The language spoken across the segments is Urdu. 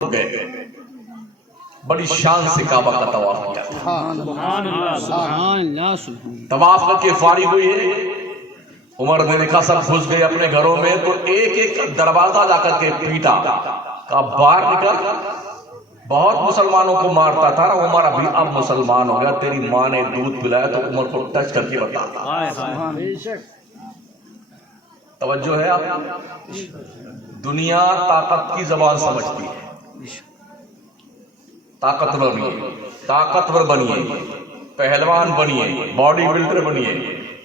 گئے بڑی شان سے کعبہ کا طواف کیا طواف کر کے فارغ ہوئی ہے. عمر نے دیکھا سب گھس گئے اپنے گھروں میں تو ایک ایک دروازہ جا کر کے پیٹا کہ باہر نکل. بہت مسلمانوں کو مارتا تھا نا عمر ابھی اب مسلمان ہو گیا تیری ماں نے دودھ پلایا تو عمر کو ٹچ کر کے بتاتا. توجہ ہے آپ. دنیا طاقت کی زبان سمجھتی ہے. طاقتور بنیے, پہلوان بنیے, باڈی بلڈر بنیے,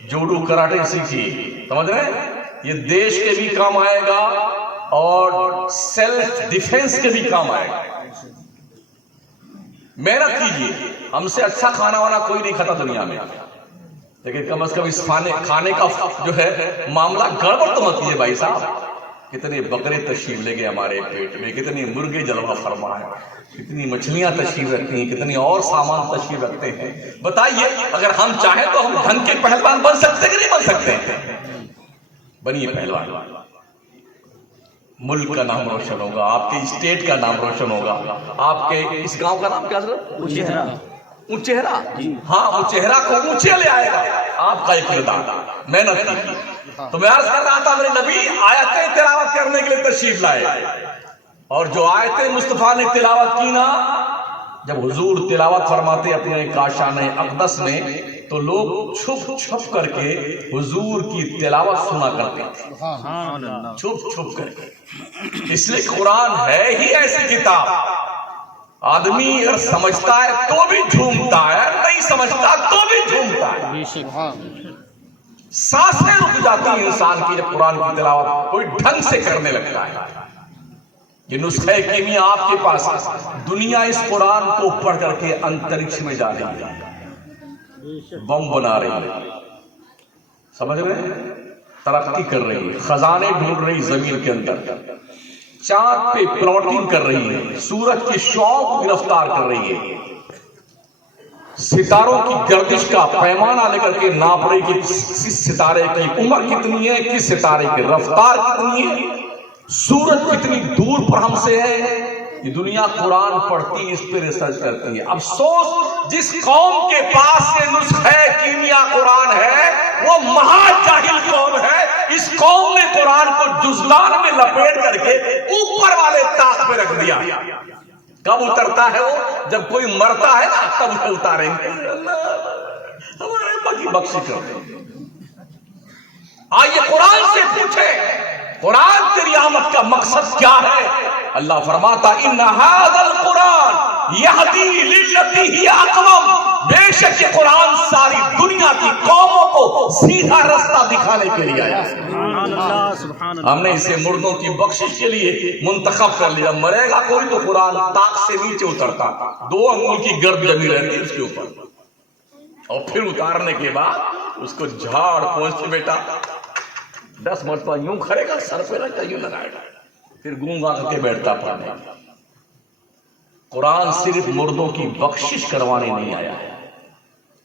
جوڈو کراٹے سیکھیے. سمجھ رہے ہیں یہ دیش کے بھی کام آئے گا اور سیلف ڈیفنس کے بھی کام آئے گا. محنت کیجیے. ہم سے اچھا کھانا وانا کوئی نہیں کھاتا دنیا میں, لیکن کم از کم اس کھانے کا جو ہے معاملہ گڑبڑ تو مت کیجیے بھائی صاحب. کتنے بکرے تشریف لے گئے ہمارے پیٹ میں, کتنے مرغے جلوہ فرما ہے, کتنی مچھلیاں تشریف رکھتی ہیں, کتنی اور سامان تشریف رکھتے ہیں. بتائیے اگر ہم چاہیں تو ہم ڈھنگ کے پہلوان بن سکتے کہ نہیں بن سکتے؟ بنیے پہلوان. ملک کا نام روشن ہوگا, آپ کے اسٹیٹ کا نام روشن ہوگا. آپ کے اس گاؤں کا نام کیا حضرت؟ اونچہرا. ہاں اونچہرا کو اونچے لے آئے گا آپ کا ایک کردار. محنت کیجیے. تو میں عرض کر رہا تھا میرے نبی آیتیں تلاوت کرنے کے لیے تشریف لائے, اور جو آیتیں مصطفیٰ نے تلاوت کی نا, جب حضور تلاوت فرماتے اپنے کاشان اقدس میں تو لوگ چھپ چھپ کر کے حضور کی تلاوت سنا کرتے تھے, چھپ چھپ کر کے. اس لیے قرآن ہے ہی ایسی کتاب, آدمی اگر سمجھتا ہے تو بھی جھومتا ہے, نہیں سمجھتا تو بھی جھومتا ہے. سانسیں رک جاتی ہیں انسان کی جب قرآن کی تلاوت کوئی ڈھنگ سے کرنے لگتا ہے. یہ نسخہ کیمیا آپ کے پاس. دنیا اس قرآن کو پڑھ کر کے انترکش میں جا رہی ہے, بم بنا رہی ہے, سمجھ رہے ہیں, ترقی کر رہی ہے, خزانے ڈھونڈ رہی زمین کے اندر, چاند پہ پلاٹنگ کر رہی ہے, سورج کے شعاع کو گرفتار کر رہی ہے, ستاروں کی گردش کا پیمانہ لے کر کے ناپ رہی کہ کس ستارے کی عمر کتنی ہے, کس ستارے کی رفتار کتنی ہے, سورج کتنی دور پر ہم سے ہے. یہ دنیا قرآن پڑھتی, اس پہ ریسرچ کرتی ہے. افسوس جس قوم کے پاس یہ نسخہ کیمیا قرآن ہے وہ مہا جاہل قوم ہے. اس قوم نے قرآن کو جزدان میں لپیٹ کر کے اوپر والے طاق پہ رکھ دیا. کب اترتا ہے وہ؟ جب کوئی مرتا ہے نا تب اسے اتاریں گے. ہمارے باقی بخشی کرتے. آئیے قرآن سے پوچھے قرآن تیری آمد کا مقصد کیا ہے؟ اللہ فرماتا ان ھذا القرآن یہدی للتی ہی اقوم. بے شک یہ قرآن ساری دنیا کی قوموں کو سیدھا رستہ دکھانے کے لیے آیا. ہم نے اسے مردوں کی بخشش کے لیے منتخب کر لیا. مرے گا کوئی تو قرآن طاق سے نیچے اترتا, 2 انگل کی گرد جمی رہتی اس کے اوپر, اور پھر اتارنے کے بعد اس کو جھاڑ پہنچتے بیٹا 10 مرتبہ یوں کھڑے گا, سر پہ رکھتا یوں لگائے گا, پھر گونگا کر کے بیٹھتا پڑھنے. قرآن صرف مردوں کی بخشش کروانے نہیں آیا ہے.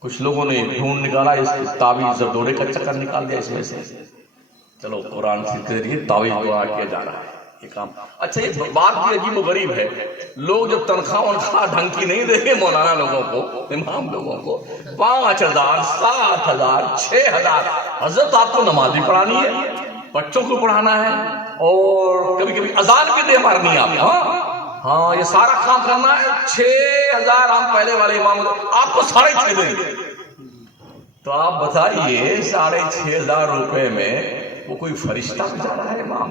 کچھ لوگوں نے ڈھونڈ نکالا اس تعویذ زردورے کا چکر نکال دیا اس میں سے. چلو قرآن کے ذریعے تعویذ دعا کیا جا رہا ہے یہ کام. اچھا یہ بات بھی عجیب و غریب ہے, لوگ جب تنخواہ ڈھنگ کی نہیں دیں گے مولانا لوگوں کو, امام لوگوں کو 5,000 7,000 6,000. حضرت آپ کو نماز بھی پڑھانی ہے, بچوں کو پڑھانا ہے, اور کبھی کبھی اذان بھی دے مارنی ہے آپ. ہاں یہ سارا کام کرنا ہے. 6,000 ہم پہلے والے امام آپ کو 6.5 دیں گے. تو آپ بتائیے 6,500 روپے میں وہ کوئی فرشتہ جا رہا ہے امام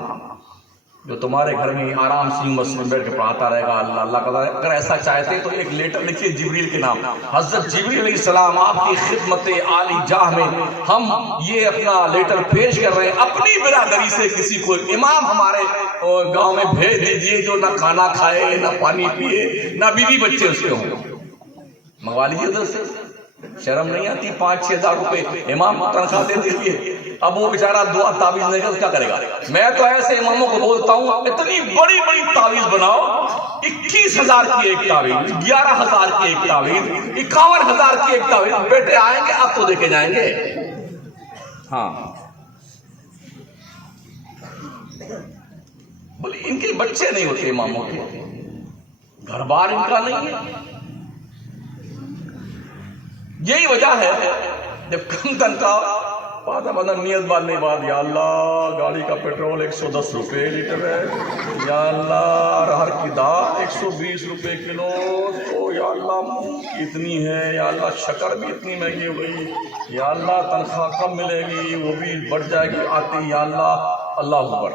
جو تمہارے گھر میں آرام سے مسلم بیٹھ کے پڑھاتا رہے گا؟ اللہ اللہ کا. اگر ایسا چاہتے تو ایک لیٹر لکھیے جبریل کے نام. حضرت جبریل علیہ السلام آپ کی خدمت عالی جاہ میں ہم یہ اپنا لیٹر پیش کر رہے ہیں. اپنی برادری سے کسی کو امام ہمارے گاؤں میں بھیج دیجئے جو نہ کھانا کھائے, نہ پانی پیے, نہ بیوی بچے اس کے ہوں. منگوا لیجیے ادھر سے. شرم نہیں آتی 5-6 ہزار روپے امام کو تنخواہ دے دیجیے. اب وہ بیچارہ دعا تعویذ نہیں کر کیا کرے گا؟ میں تو ایسے اماموں کو بولتا ہوں اتنی بڑی بڑی تعویذ بناؤ, 21,000 کی ایک تعویذ, 11,000 کی ایک تعویذ, 51,000 کی ایک تعویذ. بیٹے آئیں گے آپ تو دے کے جائیں گے. ہاں بولے ان کے بچے نہیں ہوتے اماموں کے, گھر بار ان کا نہیں ہے. یہی وجہ ہے جب کم تنخواہ پاتا مطلب نیت باندھنے کے بعد یا اللہ گاڑی کا پیٹرول 110 روپے لیٹر ہے, یا اللہ ارہر کی دال 120 روپے کلو, تو یا اللہ اتنی ہے, یا اللہ شکر بھی اتنی مہنگی ہو گئی, یا اللہ تنخواہ کم ملے گی وہ بھی بڑھ جائے گی آتی, یا اللہ اللہ اکبر.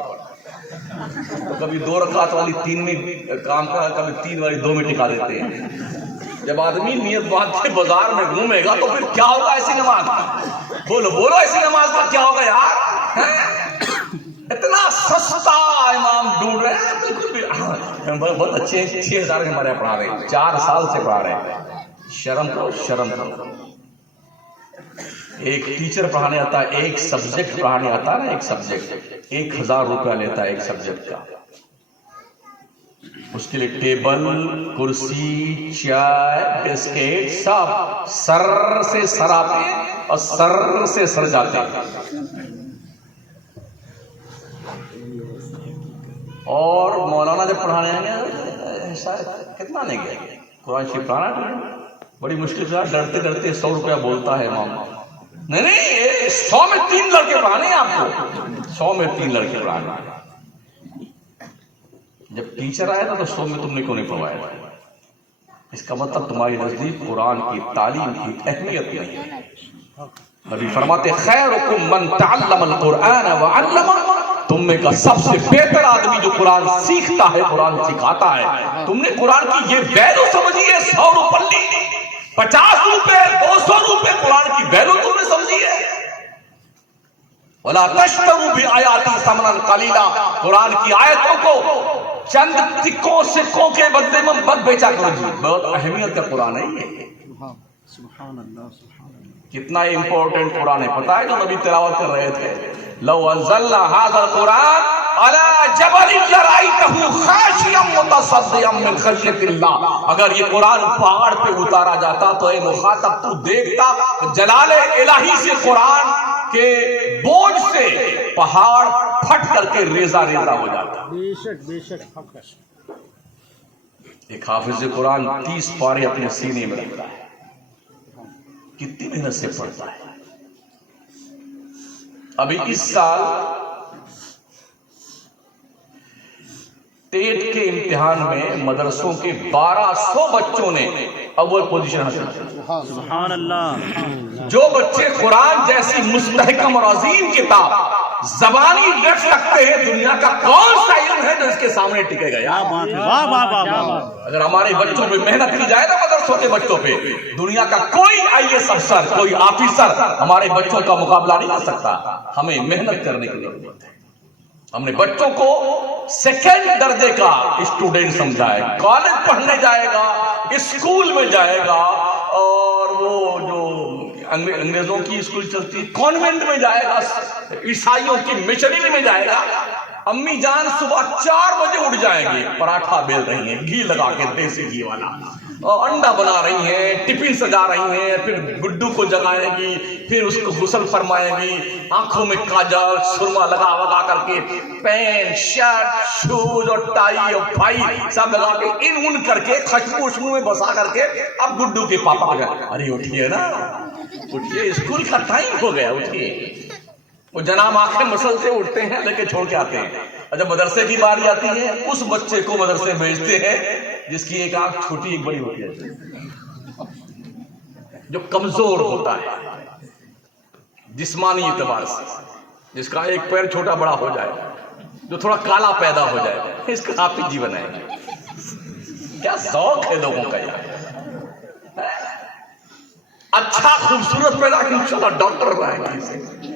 تو کبھی 2 رکعت والی 3 میں کام کرا, کبھی 3 والی 2 میں ٹکا دیتے ہیں. جب آدمی نیت باندھ کے بازار میں گھومے گا تو پھر کیا ہوگا ایسی نماز کا؟ بولو ایسی نماز کا کیا ہوگا یار؟ اتنا سستا امام ڈھونڈ رہے ہیں, بالکل بھی بہت اچھے 6000 کے ہمارے پڑھا رہے ہیں, 4 سال سے پڑھا رہے ہیں. شرم کرو. ایک ٹیچر پڑھانے آتا ہے, ایک سبجیکٹ پڑھانے آتا ہے نا, ایک سبجیکٹ 1000 روپیہ لیتا ہے ایک سبجیکٹ کا. اس کے لیے ٹیبل, کرسی, چائے, بسکٹ سب سر سے سر آتے ہیں اور سر سے سر جاتے ہیں. اور مولانا جب پڑھانے آئیں گے کتنا لیں گے قرآن شریف پڑھانا, بڑی مشکل سے ڈرتے ڈرتے 100 روپیہ بولتا ہے امام. نہیں 100 میں 3 لڑکے پڑھانے ہیں آپ کو, 100 میں 3 لڑکے پڑھانے ہیں. جب ٹیچر آیا تھا تو 100 میں تم نے کیوں نہیں پڑھوایا؟ اس کا مطلب تمہاری نزدیک قرآن کی تعلیم کی اہمیت نہیں ہے. نبی فرماتے خیرکم من تعلم القرآن وعلمہ, تم میں کا سب سے بہتر آدمی جو قرآن سیکھتا ہے قرآن سکھاتا ہے. تم نے قرآن کی یہ ویلو سمجھی ہے, 100 روپے 50 روپے 200 روپے قرآن کی ویلو تم نے سمجھی ہے. وَلَا تَشْتَرُوا بِآيَاتِي ثَمَنًا قَلِيلًا, قرآن کی آیتوں کو چند سکوں کے بدلے میں مت بیچا کرو. جی بہت اہمیت کا قرآن ہے یہ, کتنا امپورٹنٹ قرآن ہے. پتہ ہے جو نبی تلاوت کر رہے تھے, لو انزلنا هذا القرآن على جبل لرأيته خاشعا متصدعا من خشية الله, اگر یہ قرآن پہاڑ پہ اتارا جاتا تو اے مخاطب تو دیکھتا جلال الہی سے قرآن کے بوجھ سے پہاڑ پھٹ کر کے ریزہ ریزہ ہو جاتا. بے شک. ایک حافظ قرآن 30 پارے اپنے سینے میں رکھتا ہے, کتنی محنت سے پڑھتا ہے. ابھی اس سال ٹیٹ کے امتحان میں مدرسوں کے 1200 بچوں نے اول پوزیشن حاصل کی. سبحان اللہ. جو بچے قرآن جیسی مستحکم اور عظیم کتاب زبانی رکھ سکتے ہیں, دنیا کا کون سا علم ہے جو اس کے سامنے ٹکے گا؟ اگر ہمارے بچوں پہ محنت کی جائے نا, مدرسوں کے بچوں پہ, دنیا کا کوئی IAS افسر, کوئی آفیسر ہمارے بچوں کا مقابلہ نہیں کر سکتا. ہمیں محنت کرنے کی ضرورت ہے. ہم نے بچوں کو سیکنڈ درجے کا اسٹوڈنٹ سمجھا ہے. کالج پڑھنے جائے گا, اسکول میں جائے گا, اور وہ جو انگریزوں کی اسکول چلتی کانوینٹ میں جائے گا, عیسائیوں کی مشنری میں جائے گا. امی جان صبح 4 بجے اٹھ جائیں گے, پراٹھا بیل رہی ہیں گھی لگا کے, دیسی گھی والا, اور انڈا بنا رہی ہیں, ٹفن سجا رہی ہیں, پھر گڈو کو جگائیں گی, پھر اس کو غسل فرمائیں گی, آنکھوں میں کاجل سرما لگا کر کے, پینٹ شرٹ شوز اور ٹائی اور پھائی سب لگا کے ان کر کے خوشبو میں بسا کر کے اب گڈو کے پاپا کو جائیں, ارے اٹھیے نا, اٹھیے, اسکول کا ٹائم ہو گیا, اٹھیے. وہ جناب آنکھیں مسلتے اٹھتے ہیں, لے کے چھوڑ کے آتے ہیں. جب مدرسے کی باری آتی ہے, اس بچے کو مدرسے بھیجتے ہیں جس کی ایک آنکھ چھوٹی ایک بڑی ہوتی ہے, جو کمزور ہوتا ہے جسمانی اعتبار سے, جس کا ایک پیر چھوٹا بڑا ہو جائے, جو تھوڑا کالا پیدا ہو جائے, اس کا آپ ہی جیون ہے. کیا ذوق ہے لوگوں کا یار. اچھا خوبصورت پیدا کہ انشاءاللہ ڈاکٹر بنائیں گے,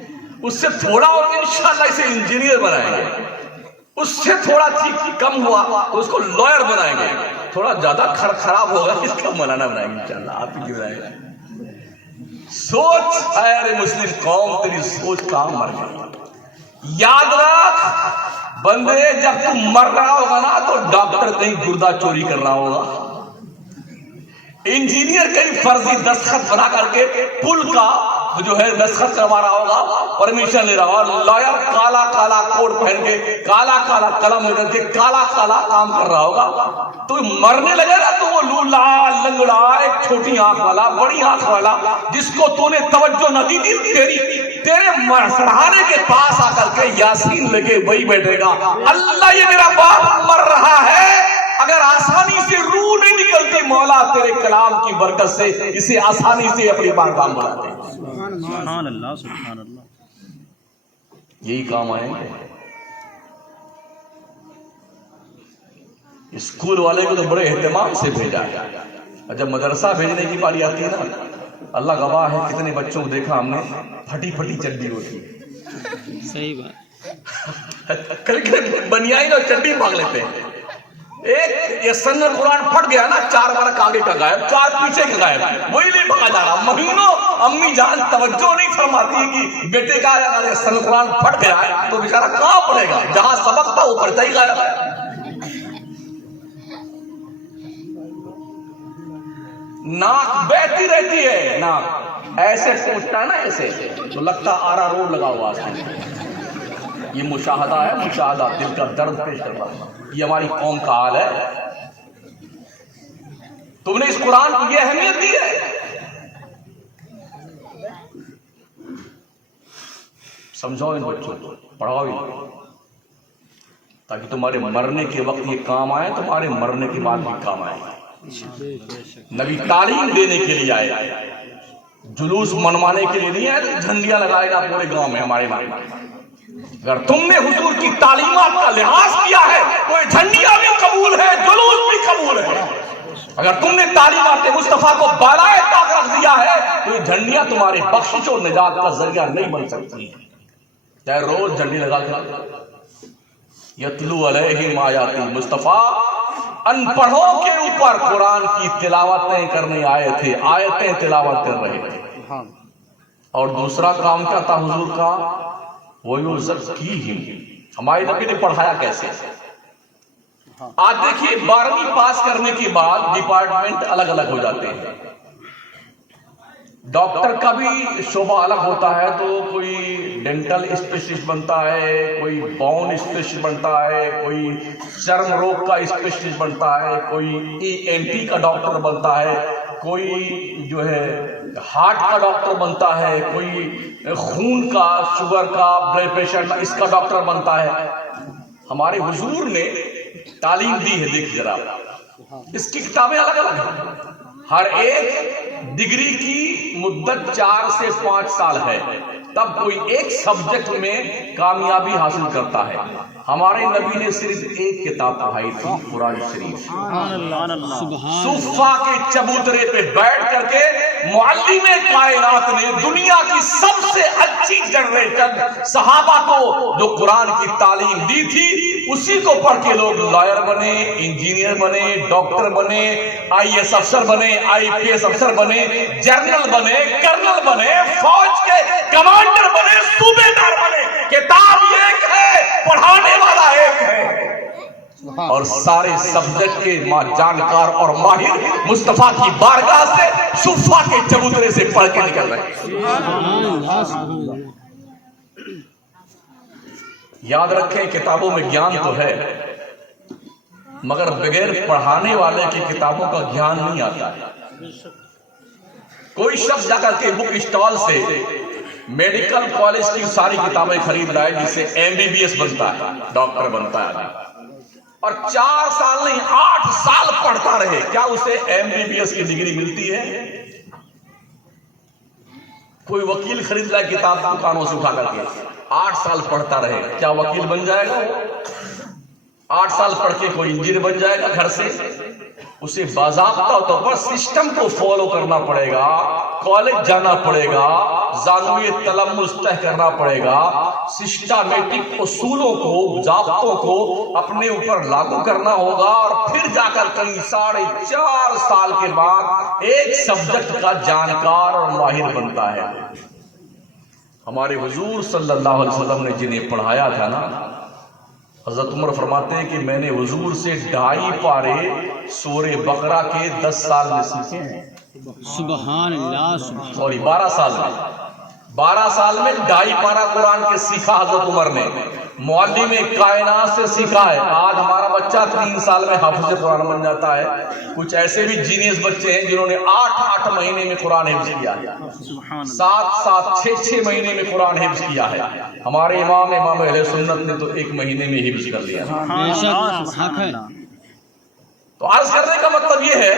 اس سے تھوڑا اور انشاءاللہ اسے انجینئر بنائیں گے, اس سے تھوڑا ٹھیک کم ہوا تو اس کو لائر بنائیں گے, تھوڑا زیادہ خراب ہوگا اس کا مولانا بنائیں گے انشاءاللہ, آپ ہی بنائیں گے. سوچ اے مسلم قوم, تیری سوچ کہاں مر گئی. یاد رکھ بندے, جب تم مر رہا ہوگا نا تو ڈاکٹر کہیں گردہ چوری کر رہا ہوگا, انجینئر کہیں فرضی دستخط بنا کر کے پل کا جو ہے دستخط کروا رہا ہوگا, پرمیشن لے رہا ہوگا, لائر کالا کالا کوٹ پہن کے, کالا کالا قلم لے کے, کالا کالا کام کر رہا ہوگا, تو مرنے لگے گا تو وہ لولا لنگڑا, ایک چھوٹی آنکھ والا, بڑی آنکھ والا, جس کو تو نے توجہ نہ دی تھی, تیرے سرہانے کے پاس آ کر کے یاسین لگے وہی بیٹھے گا, اللہ یہ میرا باپ مر رہا ہے, اگر آسانی سے روح نہیں نکلتی مولا تیرے کلام کی برکت سے, اسے آسانی سے اپنی بارگاہ میں لاتے. سبحان اللہ سبحان اللہ. یہی کام آئیں گے. اسکول والے کو تو بڑے اہتمام سے بھیجا, اور جب مدرسہ بھیجنے کی باری آتی ہے نا, اللہ گواہ ہے کتنے بچوں کو دیکھا ہم نے پھٹی پھٹی چڈی ہوتی ہے. صحیح بات. کل بنیائی اور چڈی مانگ لیتے ہیں. ایک یہ سن قرآن پھٹ گیا نا, 4 برق آگے کا غائب, 4 پیچھے کا غائب, وہی نہیں بھگا جا رہا. مہینوں امی جان توجہ نہیں فرماتی کہ بیٹے کا اگر سن قرآن پھٹ گیا ہے تو بیچارہ کہاں پڑے گا, جہاں سبق تھا وہ پڑھتا ہی غائب ہے. ناک بہتی رہتی ہے, ناک ایسے سوچتا ہے نا ایسے, تو لگتا آرا روڈ لگا ہوا ہے. یہ مشاہدہ ہے, مشاہدہ, دل کا درد پیش کر رہا ہوں. یہ ہماری قوم کا حال ہے. تم نے اس قرآن کو یہ اہمیت دی ہے, سمجھاؤ ان بچوں کو, پڑھاؤ ان, تاکہ تمہارے مرنے کے وقت یہ کام آئے, تمہارے مرنے کے بعد بھی کام آئے. نبی تعلیم دینے کے لیے آئے, جلوس منوانے کے لیے نہیں آئے. جھنڈیاں لگائے گا پورے گاؤں میں ہمارے ماں. اگر تم نے حضور کی تعلیمات کا لحاظ کیا ہے تو یہ جھنڈیاں بھی قبول ہے, جلوس بھی قبول ہے. اگر تم نے تعلیمات مصطفیٰ کو بالائے طاق رکھ دیا ہے تو یہ جھنڈیاں تمہاری بخشش و نجات کا ذریعہ نہیں بن سکتی. چاہے روز جھنڈی لگا کر یتلو علیہم آیات مصطفیٰ, ان پڑھوں کے اوپر قرآن کی تلاوتیں کرنے آئے تھے, آیتیں تلاوت کر رہے تھے. اور دوسرا کام کیا تھا حضور کا, وَيُزَكِّيهِمْ, ہمارے نبی نے پڑھایا کیسے. آج دیکھیے 12ویں پاس کرنے کے بعد ڈپارٹمنٹ الگ الگ ہو جاتے ہیں. ڈاکٹر کا بھی شعبہ الگ ہوتا ہے, تو کوئی ڈینٹل اسپیشلسٹ بنتا ہے, کوئی باؤن اسپیشلسٹ بنتا ہے, کوئی چرم روگ کا اسپیشلسٹ بنتا ہے, کوئی ENT کا ڈاکٹر بنتا ہے, کوئی جو ہے ہارٹ کا ڈاکٹر بنتا ہے, کوئی خون کا, شوگر کا, بلڈ پریشر کا, اس کا ڈاکٹر بنتا ہے. ہمارے حضور نے تعلیم دی ہے, دیکھ ذرا, اس کی کتابیں الگ الگ ہیں. ہر ایک ڈگری کی مدت 4 سے 5 سال ہے, تب کوئی ایک سبجیکٹ میں کامیابی حاصل کرتا ہے. ہمارے نبی نے صرف ایک کتاب پڑھائی تھی, قرآن شریف. صفا کے چبوترے پہ بیٹھ کر کے معلم کائنات نے دنیا کی سب سے اچھی جنریشن صحابہ کو جو قرآن کی تعلیم دی تھی, اسی کو پڑھ کے لوگ لائر بنے, انجینئر بنے, ڈاکٹر بنے, IAS افسر بنے, IPS افسر بنے, جنرل بنے, کرنل بنے, فوج کے کمانڈر بنے, صوبے دار بنے. کتاب ایک ہے, پڑھانے والا ایک ہے, اور سارے سبجیکٹ کے جانکار اور ماہر مصطفیٰ کی بارگاہ سے صفا کے چبوترے سے پڑھ کے نکل رہے ہیں. یاد رکھیں, کتابوں میں گیان تو ہے, مگر بغیر پڑھانے والے کی کتابوں کا گیان نہیں آتا ہے. کوئی شخص جا کر کے بک اسٹال سے میڈیکل کالج کی ساری کتابیں خرید لائے, جس سے MBBS بنتا ہے, ڈاکٹر بنتا ہے, اور 4 سال نہیں 8 سال پڑھتا رہے, کیا اسے MBBS کی ڈگری ملتی ہے؟ کوئی وکیل خرید لائے کتاب دکانوں سے اٹھا کر کے, 8 سال پڑھتا رہے, کیا وکیل بن جائے گا؟ 8 سال پڑھ کے کوئی انجینئر بن جائے گا گھر سے؟ اسے باضابطہ طور پر سسٹم کو فالو کرنا پڑے گا, کالج جانا پڑے گا, زانوی تلمس طے کرنا پڑے گا, سسٹمیٹک اصولوں کو, ضابطوں کو اپنے اوپر لاگو کرنا ہوگا, اور پھر جا کر کہیں 4.5 سال کے بعد ایک سبجیکٹ کا جانکار اور ماہر بنتا ہے. ہمارے حضور صلی اللہ علیہ وسلم نے جنہیں پڑھایا تھا نا, حضرت عمر فرماتے ہیں کہ میں نے حضور سے 2.5 پارے سورہ بقرہ کے 10 سال میں سیکھے ہیں. سبحان اللہ. سوری 12 سال میں. 12 سال میں 2.5 پارہ قرآن کے سیکھا حضرت عمر نے، معلم کائنات سے سیکھا ہے۔ آج ہمارا بچہ 3 سال میں حافظ قرآن بن جاتا ہے۔ کچھ ایسے بھی جینیس بچے ہیں جنہوں نے 8 مہینے میں قرآن حفظ کیا ہے، 7 6 مہینے میں قرآن حفظ کیا ہے۔ ہمارے امام اہل سنت نے تو 1 مہینے میں حفظ کر لیا۔ تو عرض کرنے کا مطلب یہ ہے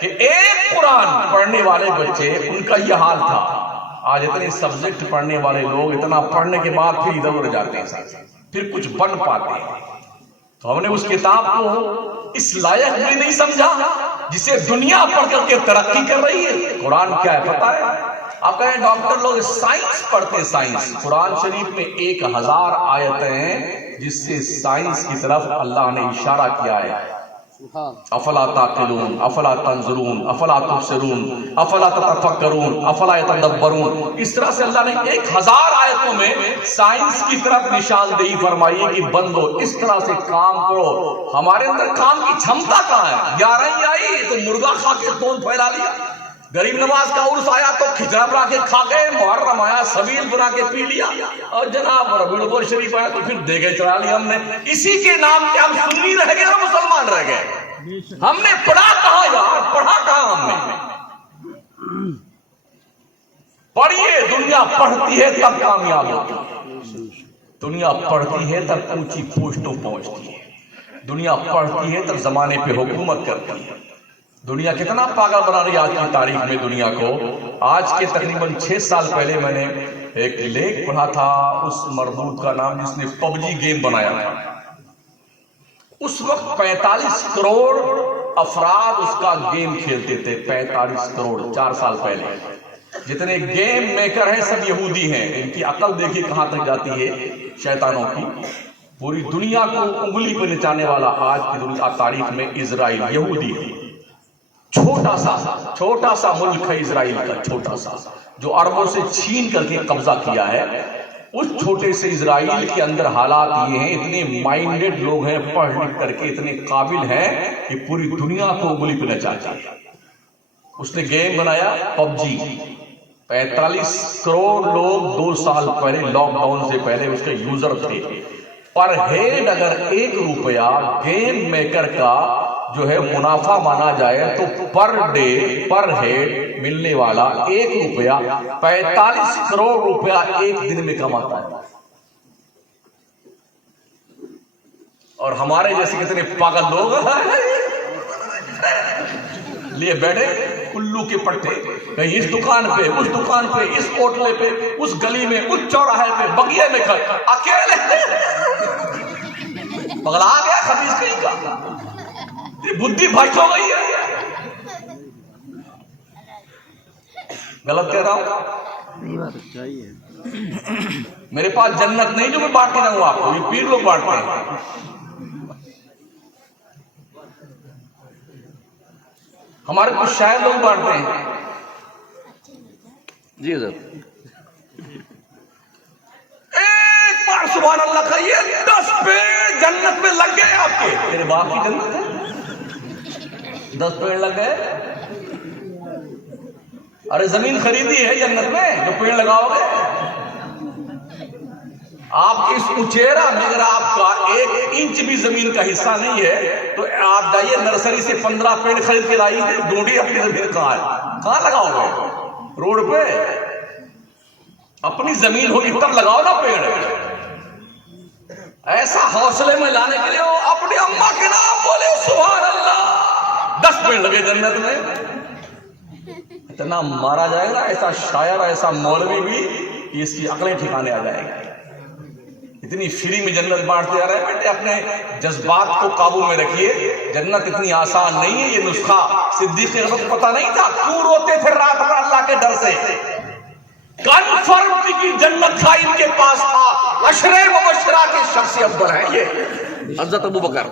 کہ ایک قرآن پڑھنے والے بچے، ان کا یہ حال تھا۔ آج اتنے سبجیکٹ پڑھنے والے لوگ اتنا پڑھنے کے بعد پھر ادھر ادھر جاتے ہیں، پھر کچھ بن پاتے ہیں۔ تو ہم نے اس کتاب کو اس لائق بھی نہیں سمجھا جسے دنیا پڑھ کر کے ترقی کر رہی ہے۔ قرآن کیا ہے پتہ ہے؟ آپ کہیں ڈاکٹر لوگ سائنس پڑھتے ہیں، سائنس۔ قرآن شریف میں 1000 آیتیں ہیں جس سے سائنس کی طرف اللہ نے اشارہ کیا ہے۔ افلا تعقلون، افلا تنظرون، افلا تبصرون، افلا تتفکرون، افلا یتدبرون۔ اس طرح سے اللہ نے 1000 آیتوں میں سائنس کی طرف نشاندہی فرمائی کہ بندو اس طرح سے کام کرو۔ ہمارے اندر کام کی چھمتا کہاں ہے؟ 11 ہی آئی تو مرغا کھا کے توند پھیلا لیا، غریب نواز کا عرس آیا تو کھچڑا بنا کے کھا گئے، محرم آیا سبیل بنا کے پی لیا، اور جناب ربیع الاول شریف آیا تو پھر دیگے چڑھا لی ہم نے۔ اسی کے نام پہ ہم سنی رہ گئے اور مسلمان رہ گئے۔ ہم نے پڑھا کہاں یار؟ پڑھا کہاں ہم نے؟ پڑھیے، دنیا پڑھتی ہے تب کامیاب ہوتی ہے، دنیا پڑھتی ہے تب اونچی پوسٹوں پہنچتی ہے، دنیا پڑھتی ہے تب زمانے پہ حکومت کرتی ہے۔ دنیا کتنا پاگل بنا رہی ہے آج کی تاریخ میں دنیا کو۔ آج کے تقریباً 6 سال پہلے میں نے ایک لیکھ پڑھا تھا، اس مردود کا نام جس نے PUBG گیم بنایا تھا۔ اس وقت 45 کروڑ افراد اس کا گیم کھیلتے تھے، 45 کروڑ 4 سال پہلے۔ جتنے گیم میکر ہیں سب یہودی ہیں۔ ان کی عقل دیکھیے کہاں تک جاتی ہے شیطانوں کی۔ پوری دنیا کو انگلی پہ نچانے والا آج کی دنیا تاریخ میں اسرائیل، یہودی ہے۔ چھوٹا سا ملک ہے اسرائیل کا، چھوٹا سا، جو عربوں سے چھین کر کے قبضہ کیا ہے۔ اس چھوٹے سے اسرائیل کے اندر حالات یہ ہیں، اتنے مائنڈڈ لوگ ہیں، پڑھ لکھ کر کے اتنے قابل ہیں کہ پوری دنیا کو انگلی پہ نچاتے ہیں۔ اس نے گیم بنایا PUBG، 45 کروڑ لوگ 2 سال پہلے لاک ڈاؤن سے پہلے اس کے یوزر تھے۔ پر ہیڈ اگر 1 روپیہ گیم میکر کا جو ہے منافع مانا جائے تو پر ڈے پر ہیڈ ملنے والا 1 روپیہ 45 کروڑ روپیہ ایک دن میں کماتا ہے۔ اور ہمارے جیسے کتنے پاگل لوگ لیے بیٹھے الو کے پٹھے، کہیں اس دکان پہ، اس دکان پہ، اس ہوٹلے پہ، اس گلی میں، اس چوراہے پہ، بگیے میں اکیلے پگلا گیا خبیث کہیں کا، بدھی بھٹ ہو گئی ہے۔ غلط کہہ رہا ہوں؟ میرے پاس جنت نہیں جو میں بانٹ کے دوں آپ کو، یہ پیر لوگ بانٹتے ہیں۔ ہمارے کچھ شاعر لوگ بانٹتے ہیں۔ جی حضرت ایک بار سبحان اللہ کہیے، 10 پیڑ جنت میں لگ گئے آپ کے، میرے باپ کی جنت ہے، 10 پیڑ لگ گئے۔ ارے زمین خریدی ہے جنت میں جو پیڑ لگاؤ گے؟ آپ اس اچیرا میں اگر آپ کا 1 انچ بھی زمین کا حصہ نہیں ہے تو آپ جائیے نرسری سے 15 پیڑ خرید کے لائیے، ڈھونڈیے اپنی زمین کہاں ہے، کہاں لگاؤ گے؟ روڈ پہ؟ اپنی زمین ہوگی تب لگاؤ نا پیڑ۔ ایسا حوصلے میں لانے کے لیے اپنی اماں کے نام بولے سبحان اللہ، 10 پیڑ لگے جنت میں۔ اتنا مارا جائے گا ایسا شاعر، ایسا مولوی بھی اس کی عقلیں ٹھکانے آ جائے گی۔ اتنی فری میں جنت بانٹتے جا رہے ہیں۔ بیٹے اپنے جذبات کو قابو میں رکھیے، جنت اتنی آسان نہیں ہے۔ یہ نسخہ صدیق اکبر کو پتہ نہیں تھا، کیوں روتے تھے رات بھر اللہ کے ڈر سے؟ کنفرم تھی کہ جنت کا ان کے پاس تھا۔ عشرے مبشرہ کے شخص افضل ہیں یہ حضرت ابوبکر،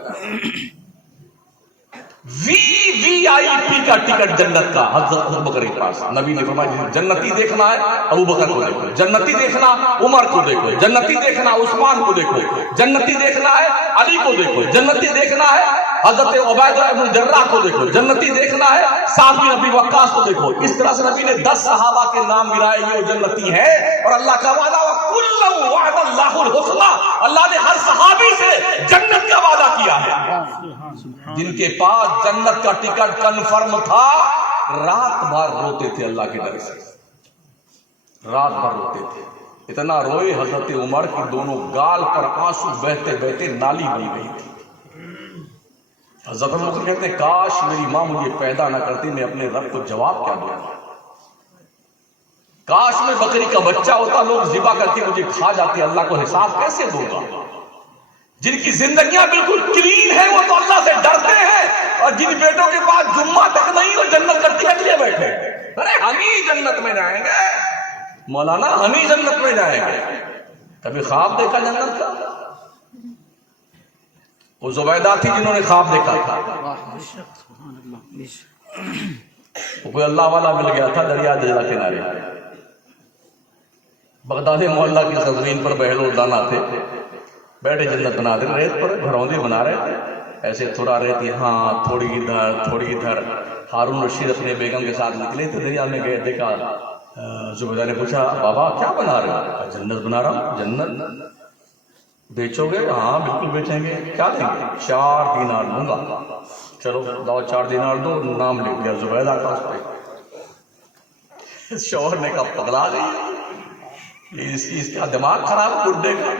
VIP کا ٹکٹ جنت کا حضرت ابوبکر کے پاس. نبی نے فرمایا جنتی دیکھنا ہے ابوبکر کو دیکھو, جنتی دیکھنا عمر کو دیکھو, جنتی دیکھنا عثمان کو دیکھو, جنتی دیکھنا ہے علی کو دیکھو, جنتی دیکھنا ہے حضرت عبیدہ بن جراح کو دیکھو, جنتی دیکھنا ہے سعد بن ابی وقاص کو دیکھو. اس طرح سے نبی نے 10 صحابہ کے نام گرائے, یہ جنتی ہیں. اور اللہ کا وعدہ وَكُلًّا وَعَدَ اللَّهُ الْحُسْنَىٰ, اللہ نے ہر صحابی سے جنت کا وعدہ کیا ہے. جن کے پاس جنت کا ٹکٹ کنفرم تھا رات بھر روتے تھے اللہ کے ڈر سے, رات بھر روتے تھے. اتنا روئے حضرت عمر کی دونوں گال پر آنسو بہتے بہتے نالی بن گئی تھی. حضرت عمر کہتے ہیں کاش میری ماں مجھے پیدا نہ کرتی, میں اپنے رب کو جواب کیا دوں. کاش میں بکری کا بچہ ہوتا, لوگ ذبح کر کے مجھے کھا جاتے, اللہ کو حساب کیسے دوں گا. جن کی زندگیاں بالکل کلین ہیں وہ تو اللہ سے ڈرتے ہیں, اور جن بیٹوں کے پاس جمعہ تک نہیں وہ جنت کا ٹکٹ لیے بیٹھے. ارے ہم ہی جنت میں جائیں گے مولانا, ہم ہی جنت میں جائیں گے. کبھی خواب دیکھا جنت کا؟ وہ زبیدہ تھی جنہوں نے خواب دیکھا تھا. وہ کوئی اللہ والا مل گیا تھا دریا دجلہ کنارے, بغداد محلہ کی سرزمین پر بہلول دانا تھے, بیٹھے جنت بنا دے, ریت پر گھروندے بنا رہے تھے. ایسے تھوڑا رہتی ہے, ہاں تھوڑی ادھر تھوڑی ادھر. ہارون رشید اپنے بیگم کے ساتھ نکلے تو دریا میں گئے, دیکھا زبیدہ نے پوچھا بابا کیا بنا رہے ہو؟ جنت بنا رہا ہوں. جنت بیچو گے؟ ہاں بالکل بیچیں گے. کیا دیں گے؟ 4 دینار دوں گا. چلو دو 4 دینار دو. نام لکھ دیا زبیدہ کا اس پہ. شوہر نے کہا پگلا گئی, اس کا دماغ خراب بڈھے کا,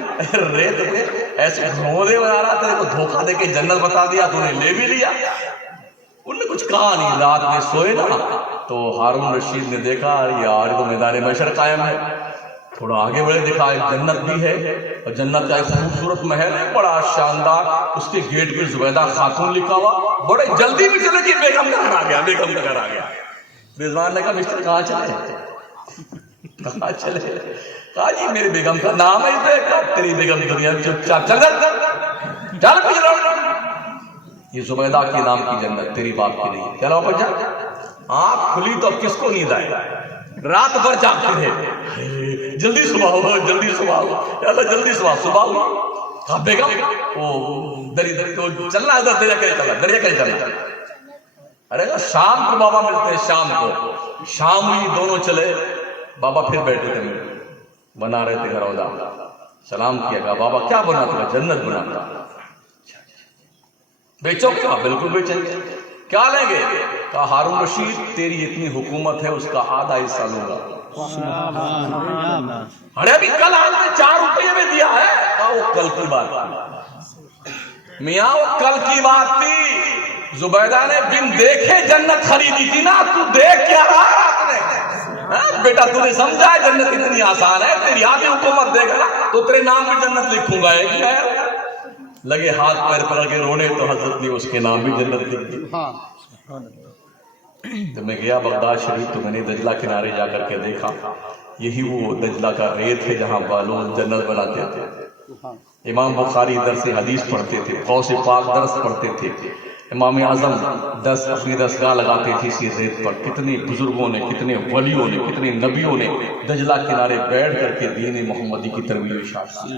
ریت پہ ایسے گھوڑے بنا رہا, تیرے کو دھوکہ دے کے جنت بتا دیا, تو نے لے بھی لیا. انہوں نے کچھ کہا نہیں, رات میں سوئے نا تو ہارون رشید نے دیکھا یار تو میدان محشر قائم ہے. تھوڑا آگے بڑھے, دیکھا ایک جنت بھی ہے, اور جنت کا ایک خوبصورت محل ہے بڑا شاندار, اس کے گیٹ پہ زبیدہ خاتون لکھا ہوا. بڑے جلدی بھی چلے کہ بیگم کا گھر آ گیا, بیگم کا گھر آ گیا. رضوان نے کہا مسٹر کہاں چلے؟ کہاں چلے؟ کہا جی میری بیگم کا نام ہے, تیری بیگم دنیا میں چپ چاپ چل چل پچھڑ. یہ زبیدہ کے نام کی جنت, تیری باپ کی نہیں. چلو واپس جا. آنکھ کھلی تو اب کس کو نیند آئے؟ رات بھر جاگتے تھے, جلدی صبح ہو, جلدی صبح ہو, اللہ جلدی صبح ہو. کہا بیگم وہ دری تو چلنا ہے, دریا کہیں چلنا, دریا کہیں چلنا. ارے شام کو بابا ملتے ہیں, شام کو. شام ہوئی, دونوں چلے. بابا پھر بیٹھے تھے, بنا رہے تھے گھروندہ. سلام کیا, کہا بابا کیا بنا تھا؟ جنت بنا تھا. بیچو کیا؟ بالکل بیچیں گے. کیا لیں گے؟ کہا ہارون رشید تیری اتنی حکومت ہے اس کا آدھا حصہ لوں گا. ارے ابھی کل آپ نے 4 روپے میں دیا ہے. کہا وہ کل کی بات تھی میاں, وہ کل کی بات تھی. زبیدہ نے بن دیکھے جنت خریدی تھی نا, تو دیکھ کیا رہا آپ نے؟ بیٹا تو نے سمجھا ہے جنت اتنی آسان ہے, تیری آدھی حکومت دے گا تو تیرے نام بھی جنت لکھوں گا. ایک ہے لگے ہاتھ پیر پکڑ کے رونے, تو حضرت نے اس کے نام بھی جنت لکھ دی. تو میں گیا بغداد شریف, تو میں نے دجلہ کنارے جا کر کے دیکھا, یہی وہ دجلہ کا ریت ہے جہاں بالون جنت بناتے تھے. امام بخاری درس حدیث پڑھتے تھے, غوث پاک درس پڑھتے تھے, امام اعظم اپنی دستگاہ لگاتے تھے اسی ریت پر. کتنے بزرگوں نے, کتنے ولیوں نے, کتنے نبیوں نے دجلہ کنارے بیٹھ کر کے دین محمدی کی ترویج اشاعت کی.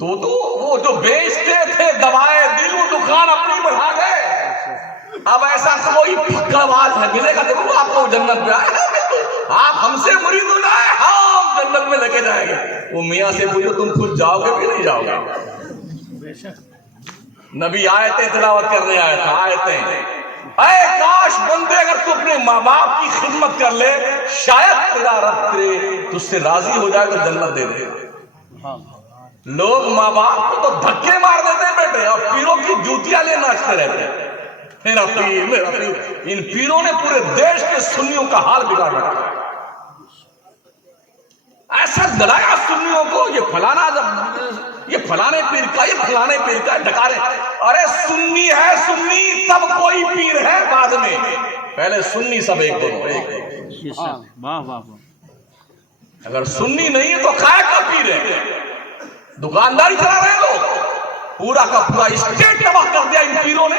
تو وہ جو بیچتے تھے دوائے دل, وہ دکان اپنی بڑھا گئے. اب ایسا کوئی پکڑواز ہے ملے گا دیکھو آپ کو جنت میں آئے, آپ ہم سے مرید ہو جائے, ہم جنت میں لے کے جائیں گے. وہ میاں سے پوچھو تم خود جاؤ گے بھی نہیں جاؤ گے؟ نبی آیتیں تلاوت کرنے آیا تھا, آیتیں. اے کاش بندے اگر تو اپنے ماں باپ کی خدمت کر لے, شاید تیرا رب تجھ سے راضی ہو جائے تو جنت دے دے. لوگ ماں باپ کو تو دھکے مار دیتے بیٹے, اور پیروں کی جوتیاں لے ناچتے رہتے. میرا پیر, میرا پیر. ان پیروں نے پورے دیش کے سنیوں کا حال بگاڑ رکھا ہے. ایسا ڈرایا سنیوں کو, یہ فلانا, یہ فلانے پیر کا, یہ فلانے پیر کا ڈکارے. ارے سنی ہے سنی, تب کوئی پیر ہے بعد میں. پہلے سنی سب ایک دونوں. اگر سنی نہیں ہے تو کائے کا پیر ہے؟ دکانداری چلا رہے لوگ, پورا کا پورا اسٹیٹ تباہ کر دیا ان پیروں نے.